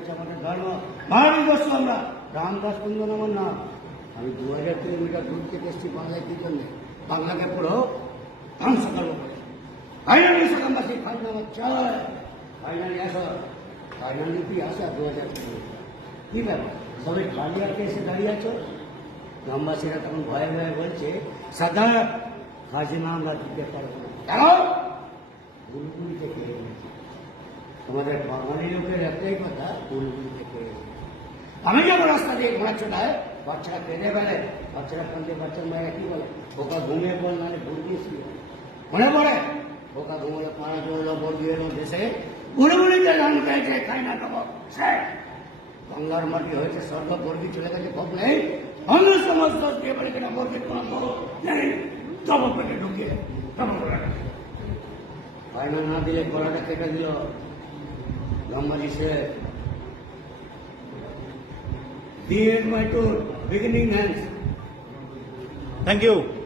হচ্ছে আমাদের ধর্ম। ভারতবর্ষ আমরা। রামদাস কুন্দন আমার নাম। আমি দু হাজার কিলোমিটার দূর থেকে এসেছি বাংলায় কি জন্যে? বাংলাকে পুরো ধ্বংস করব ফাইনালি সাকামবাসী ফাইনাল আমার চায় ফাইনালি আসো। ফাইনালি কি আসা দু হাজার কিলোমিটার? কি ব্যাপার? সবাই খালি এসে দাঁড়িয়ে আছো? গ্রামবাসীরা তখন ভয়ে ভয়ে বলছে সাদা খাজনা আমরা দিতে পারব না। কেন? বুলবুল থেকে তোমাদের বাঙালি লোকের আমি যখন রাস্তা দিয়ে ঘোরাচ্ছ না বাচ্চারা কেঁদে বেড়ে বাচ্চারা বাচ্চার মায়েরা কি বলে? ওকা ঘুমিয়ে পড় নাহলে ভুল দিয়েছিল মনে পড়ে? ওকা ঘুমলে পাড়া চলল বল দিয়ে এলো দেশে। বুড়ি ধান পেয়েছে খাই না সে। বাংলার মাটি হয়েছে স্বর্গ বর্গি চলে গেছে খোপ নেই। অন্য সমস্ত দিয়ে বলে কিনা বর্গির কোনো নেই। তব পেটে ঢুকিয়ে তব ফাইনাল না দিলে গলাটা কেটে দিল। লম্বাজি Dear my tour beginning hands. Thank you.